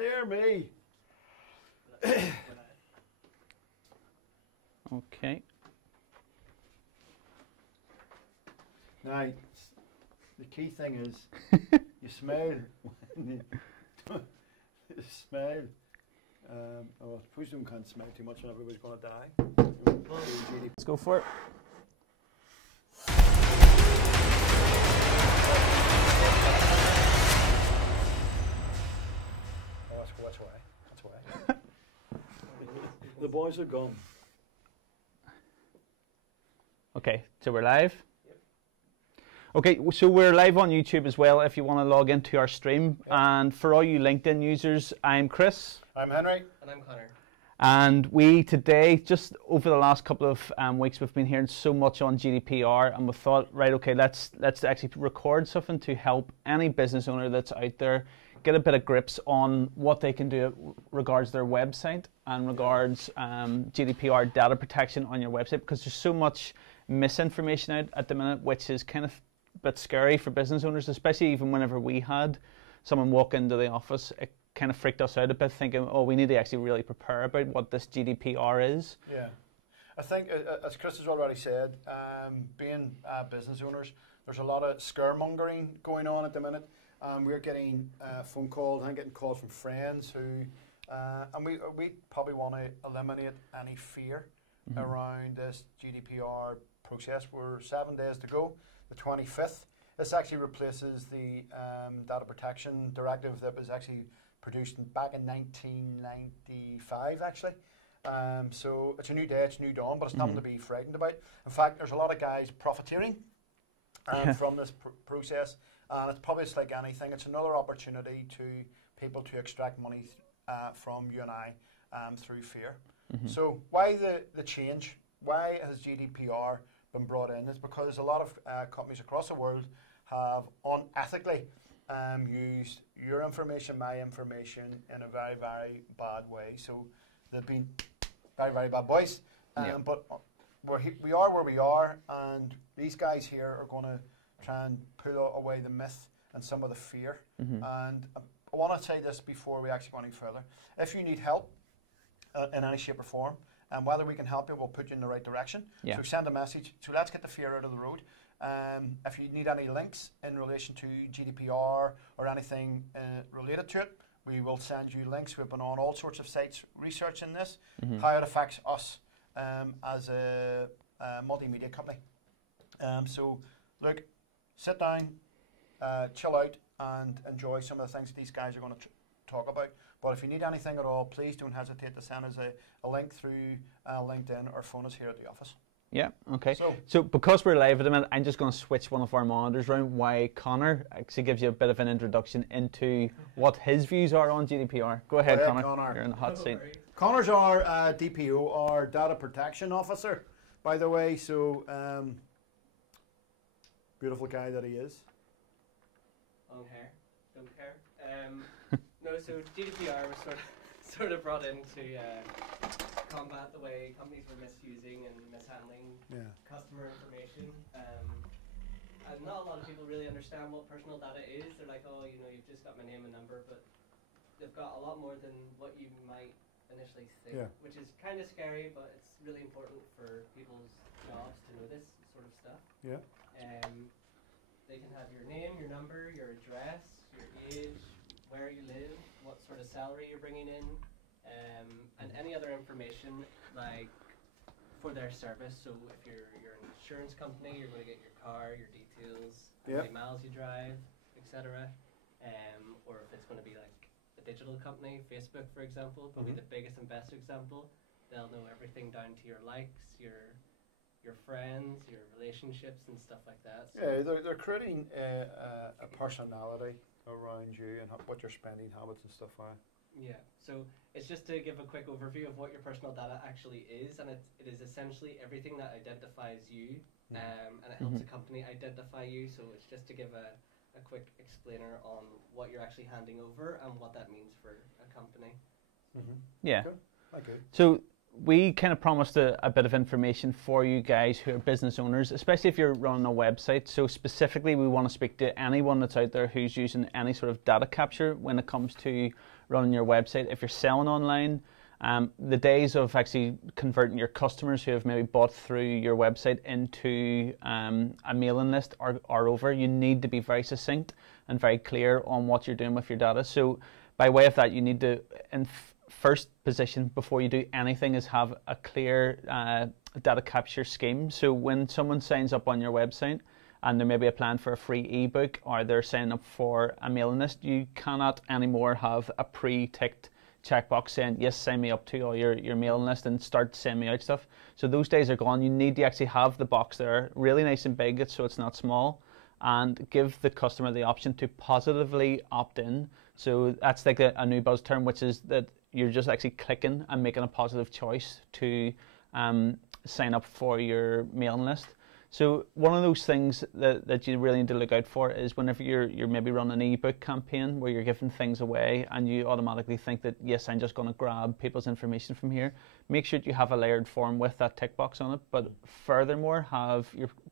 dear me. Okay. Now, the key thing is you smile when you smile. Oh, I suppose you can't smile too much and everybody's going to die. Let's go for it. Oh, that's why. That's why. The boys are gone. Okay, so we're live. Okay, so we're live on YouTube as well if you want to log into our stream. Yep. And for all you LinkedIn users, I'm Chris. I'm Henry. And I'm Connor. And we today, just over the last couple of weeks, we've been hearing so much on GDPR, and we thought, right, okay, let's actually record something to help any business owner that's out there get a bit of grips on what they can do regards their website and regards GDPR data protection on your website, because there's so much misinformation out at the minute, which is kind of bit scary for business owners, especially even whenever we had someone walk into the office. It kind of freaked us out a bit, thinking, oh, we need to actually really prepare about what this GDPR is. Yeah, I think, as Chris has already said, being business owners, there's a lot of scaremongering going on at the minute. We're getting phone calls, I'm getting calls from friends who, and we probably want to eliminate any fear around this GDPR process. We're 7 days to go. The 25th. This actually replaces the data protection directive that was actually produced back in 1995, actually. So it's a new day, it's a new dawn, but it's nothing to be frightened about. In fact, there's a lot of guys profiteering from this process, and it's probably just like anything. It's another opportunity to people to extract money from you and I through fear. So why the change? Why has GDPR been brought in? Is because a lot of companies across the world have unethically used your information, my information in a very, very bad way. So they've been very, very bad boys. But we are where we are, and these guys here are going to try and pull away the myth and some of the fear. And I want to say this before we actually go any further. If you need help in any shape or form, and whether we can help you, we'll put you in the right direction. So send a message. So let's get the fear out of the road. If you need any links in relation to GDPR or anything related to it, we will send you links. We've been on all sorts of sites researching this, how it affects us as a multimedia company. So look, sit down, chill out, and enjoy some of the things that these guys are going to talk about. But if you need anything at all, please don't hesitate to send us a link through LinkedIn or phone us here at the office. Yeah, okay. So because we're live at the minute, I'm just going to switch one of our monitors around while Connor actually gives you a bit of an introduction into what his views are on GDPR. Go ahead, Connor. You're in the hot seat. Connor's our DPO, our Data Protection Officer, by the way. So, beautiful guy that he is. Long hair, don't care. No, so GDPR was sort of brought in to combat the way companies were misusing and mishandling customer information. And not a lot of people really understand what personal data is. They're like, oh, you know, you've just got my name and number, but they've got a lot more than what you might initially think, which is kind of scary, but it's really important for people's jobs to know this sort of stuff. Yeah. They can have your name, your number, your address, your age, where you live, what sort of salary you're bringing in, and any other information like for their service. So if you're an insurance company, you're going to get your car, your details, how many miles you drive, etc. Or if it's going to be like a digital company, Facebook, for example, probably the biggest and best example. They'll know everything down to your likes, your friends, your relationships, and stuff like that. So they're creating a personality around you and what your spending habits and stuff are. Yeah, so it's just to give a quick overview of what your personal data actually is, and it is essentially everything that identifies you, and it helps a company identify you. So it's just to give a quick explainer on what you're actually handing over and what that means for a company. Yeah. Okay. So we kind of promised a bit of information for you guys who are business owners, especially if you're running a website. So specifically, we want to speak to anyone that's out there who's using any sort of data capture when it comes to running your website. If you're selling online, the days of actually converting your customers who have maybe bought through your website into a mailing list are over. You need to be very succinct and very clear on what you're doing with your data. So by way of that, you need to, in first position before you do anything, is have a clear data capture scheme. So when someone signs up on your website and there may be a plan for a free ebook, or they're signing up for a mailing list, you cannot anymore have a pre-ticked checkbox saying, yes, sign me up to all your mailing list and start sending me out stuff. So those days are gone. You need to actually have the box there really nice and big so it's not small, and give the customer the option to positively opt in. So that's like a new buzz term, which is that you're just actually clicking and making a positive choice to sign up for your mailing list. So one of those things that you really need to look out for is whenever you're maybe running an ebook campaign where you're giving things away and you automatically think that, yes, I'm just going to grab people's information from here, make sure that you have a layered form with that tick box on it, but furthermore have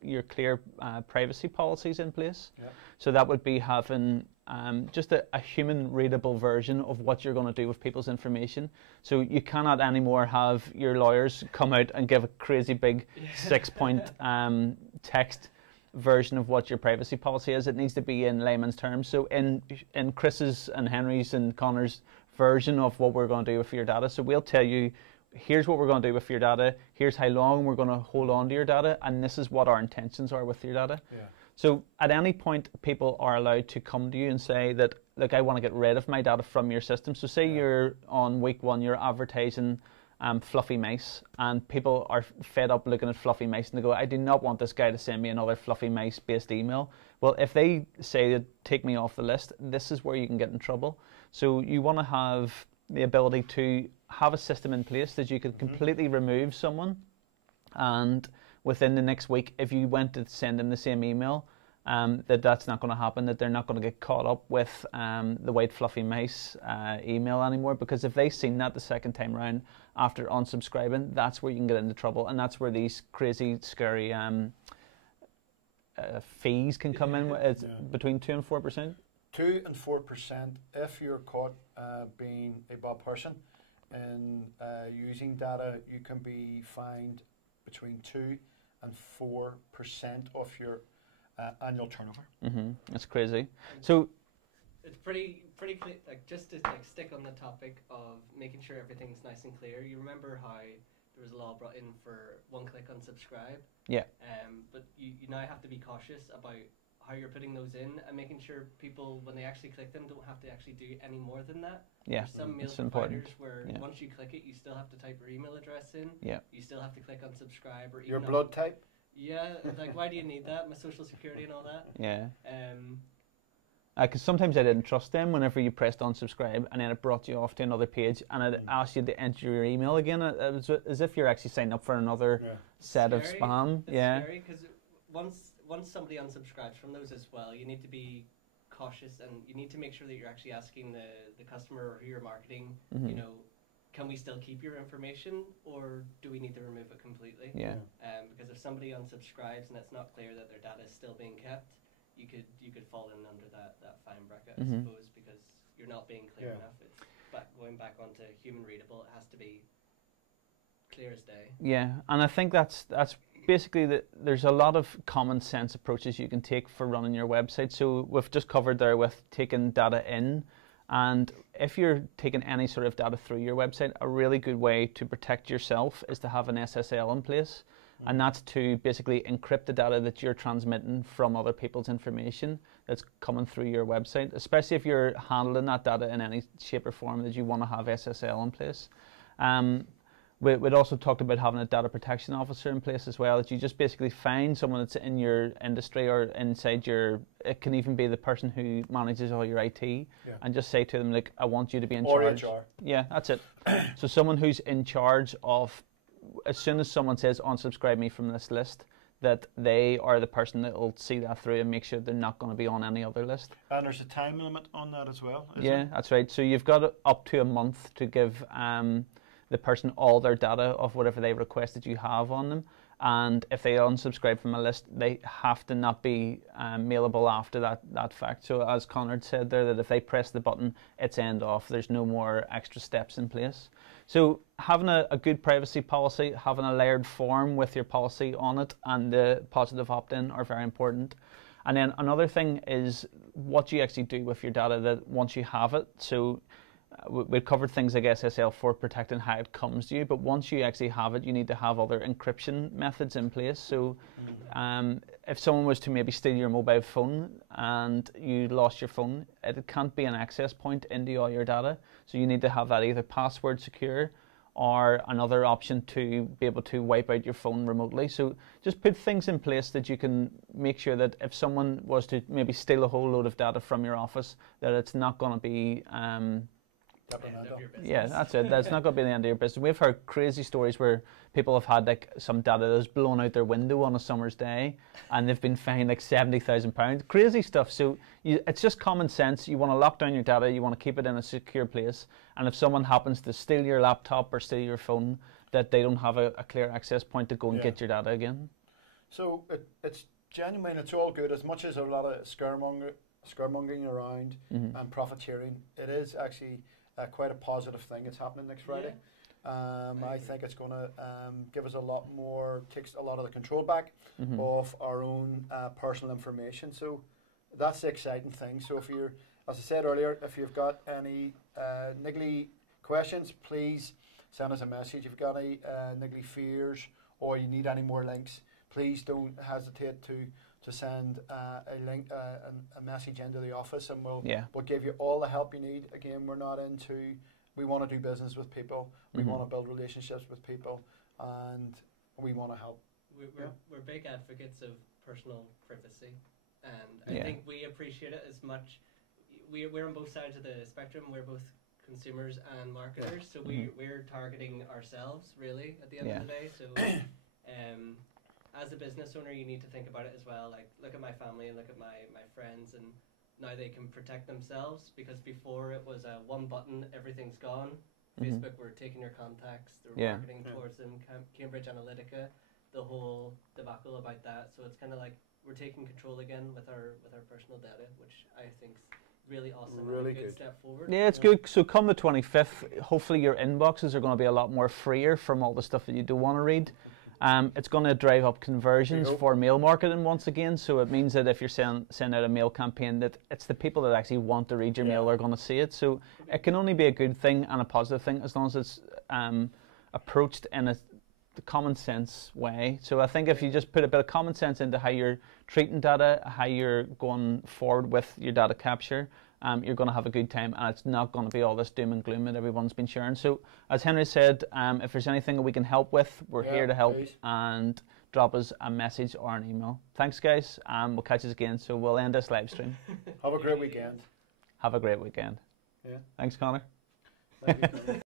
your clear privacy policies in place. Yeah. So that would be having just a human readable version of what you're going to do with people's information. So you cannot anymore have your lawyers come out and give a crazy big 6-point text version of what your privacy policy is. It needs to be in layman's terms. So in Chris's and Henry's and Connor's version of what we're going to do with your data. So we'll tell you, here's what we're going to do with your data, here's how long we're going to hold on to your data, and this is what our intentions are with your data. Yeah. So at any point, people are allowed to come to you and say that, look, I want to get rid of my data from your system. So say you're on week 1, you're advertising fluffy mice, and people are fed up looking at fluffy mice and they go, I do not want this guy to send me another fluffy mice based email. Well, if they say, take me off the list, this is where you can get in trouble. So you want to have the ability to have a system in place that you could completely remove someone, and within the next week, if you went to send them the same email, that's not going to happen, that they're not going to get caught up with the white fluffy mice email anymore, because if they've seen that the second time round after unsubscribing, that's where you can get into trouble, and that's where these crazy, scary fees can come in. It's between 2 and 4%. 2 and 4% if you're caught being a bad person and using data. You can be fined between 2 and 4% of your annual turnover. That's crazy. So it's pretty clear. Like, just to stick on the topic of making sure everything's nice and clear. You remember how there was a law brought in for one click unsubscribe? Yeah. But you now have to be cautious about how you're putting those in and making sure people, when they actually click them, don't have to actually do any more than that. Yeah, there's some mail providers where once you click it, you still have to type your email address in. Yeah. You still have to click unsubscribe or your blood type. Yeah, like, why do you need that? My social security and all that. Yeah. Because sometimes I didn't trust them whenever you pressed unsubscribe and then it brought you off to another page and it asked you to enter your email again. It was as if you're actually signing up for another set of spam. It's scary because once somebody unsubscribes from those as well, you need to be cautious and you need to make sure that you're actually asking the customer or who you're marketing, you know, can we still keep your information or do we need to remove it completely? Yeah. Because if somebody unsubscribes and it's not clear that their data is still being kept, you could fall in under that fine bracket, I suppose, because you're not being clear enough. It's going back onto human readable, it has to be clear as day. Yeah, and I think that's basically there's a lot of common sense approaches you can take for running your website. So we've just covered there with taking data in, and if you're taking any sort of data through your website, a really good way to protect yourself is to have an SSL in place. And that's to basically encrypt the data that you're transmitting from other people's information that's coming through your website, especially if you're handling that data in any shape or form that you want to have SSL in place. We'd also talked about having a data protection officer in place as well, that you just basically find someone that's in your industry or inside it can even be the person who manages all your IT, and just say to them, like, I want you to be in charge. Or HR. Yeah, that's it. So someone who's in charge of, as soon as someone says unsubscribe me from this list, that they are the person that will see that through and make sure they're not going to be on any other list. And there's a time limit on that as well, that's right. So you've got up to a month to give the person all their data of whatever they requested you have on them. And if they unsubscribe from a list, they have to not be mailable after that fact. So as Conrad said there, that if they press the button, it's end off. There's no more extra steps in place. So having a good privacy policy, having a layered form with your policy on it, and the positive opt-in are very important. And then another thing is what you actually do with your data that once you have it. So we've covered things like SSL for protecting how it comes to you, but once you actually have it, you need to have other encryption methods in place. So if someone was to maybe steal your mobile phone and you lost your phone, it can't be an access point into all your data. So you need to have that either password secure or another option to be able to wipe out your phone remotely. So just put things in place that you can make sure that if someone was to maybe steal a whole load of data from your office, that it's not going to be yeah, that's it. That's not going to be the end of your business. We've heard crazy stories where people have had like some data that's blown out their window on a summer's day, and they've been fined like £70,000. Crazy stuff. So it's just common sense. You want to lock down your data. You want to keep it in a secure place. And if someone happens to steal your laptop or steal your phone, that they don't have a clear access point to go and get your data again. So it's genuine. It's all good. As much as a lot of scaremongering around and profiteering, it is actually quite a positive thing. It's happening next Friday. I think it's going to give us a lot more, takes a lot of the control back of our own personal information. So that's the exciting thing. So if you're, as I said earlier, if you've got any niggly questions, please send us a message. If you've got any niggly fears or you need any more links, please don't hesitate to send a link, a message into the office, and we'll give you all the help you need. Again, we're not into, we want to do business with people, we want to build relationships with people, and we want to help. We're big advocates of personal privacy, and I think we appreciate it as much. We're on both sides of the spectrum. We're both consumers and marketers, so we're targeting ourselves really at the end of the day. So as a business owner, you need to think about it as well. Like, look at my family and look at my friends, and now they can protect themselves, because before it was a one button, everything's gone. Facebook were taking your contacts, they were marketing towards them. Cambridge Analytica, the whole debacle about that. So it's kind of like we're taking control again with our personal data, which I think is really awesome. Really good step forward. Yeah, it's good. So come the 25th, hopefully your inboxes are going to be a lot more freer from all the stuff that you do want to read. It's going to drive up conversions for mail marketing once again. So it means that if you're sending out a mail campaign, that it's the people that actually want to read your mail are going to see it. So it can only be a good thing and a positive thing as long as it's approached in a common sense way. So I think if you just put a bit of common sense into how you're treating data, how you're going forward with your data capture, you're going to have a good time, and it's not going to be all this doom and gloom that everyone's been sharing. So as Henry said, if there's anything that we can help with, we're here to help, and drop us a message or an email. Thanks guys, we'll catch you again. So we'll end this live stream. Have a great weekend. Have a great weekend. Yeah. Thanks, Connor. Thank you.